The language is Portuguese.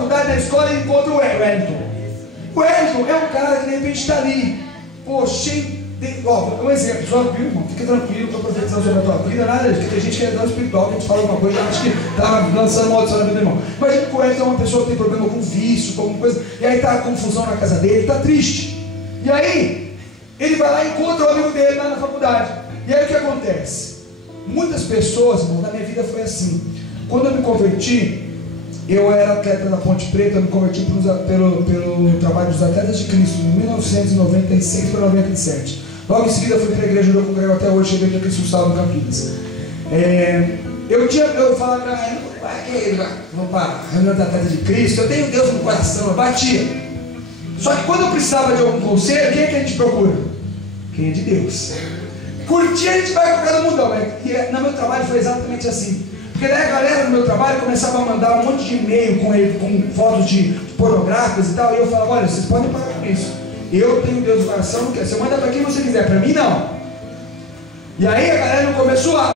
faculdade, na escola, e encontra o Wellington. O Wellington é um cara que de repente está ali, pô, cheio de... Ó, um exemplo, só viu, irmão? Fica tranquilo, estou profetizando sobre a tua vida, nada disso, tem gente que é dano espiritual, que a gente fala alguma coisa, acho que está lançando maldição na vida do irmão. Imagina que o Wellington é uma pessoa que tem problema com vício, com alguma coisa, e aí está confusão na casa dele, está triste. E aí, ele vai lá e encontra o amigo dele lá na faculdade. E aí o que acontece? Muitas pessoas, irmão, na minha vida foi assim. Quando eu me converti, eu era atleta da Ponte Preta, eu me converti pelo trabalho dos Atletas de Cristo, em 1996 para 97. Logo em seguida eu fui para a igreja onde eu congrego até hoje, cheguei aqui em Sul, Campinas. Eu falava para ela, vamos para a reunião dos Atletas de Cristo, eu tenho Deus no coração, eu batia. Só que quando eu precisava de algum conselho, quem é que a gente procura? Quem é de Deus. Curtir a gente vai procurar no mundão, né? E no meu trabalho foi exatamente assim. Porque daí a galera no meu trabalho começava a mandar um monte de e-mail com fotos de pornográficas e tal, e eu falava, olha, vocês podem parar com isso. Eu tenho Deus no coração, não quero. Você manda para quem você quiser, para mim não. E aí a galera não começou a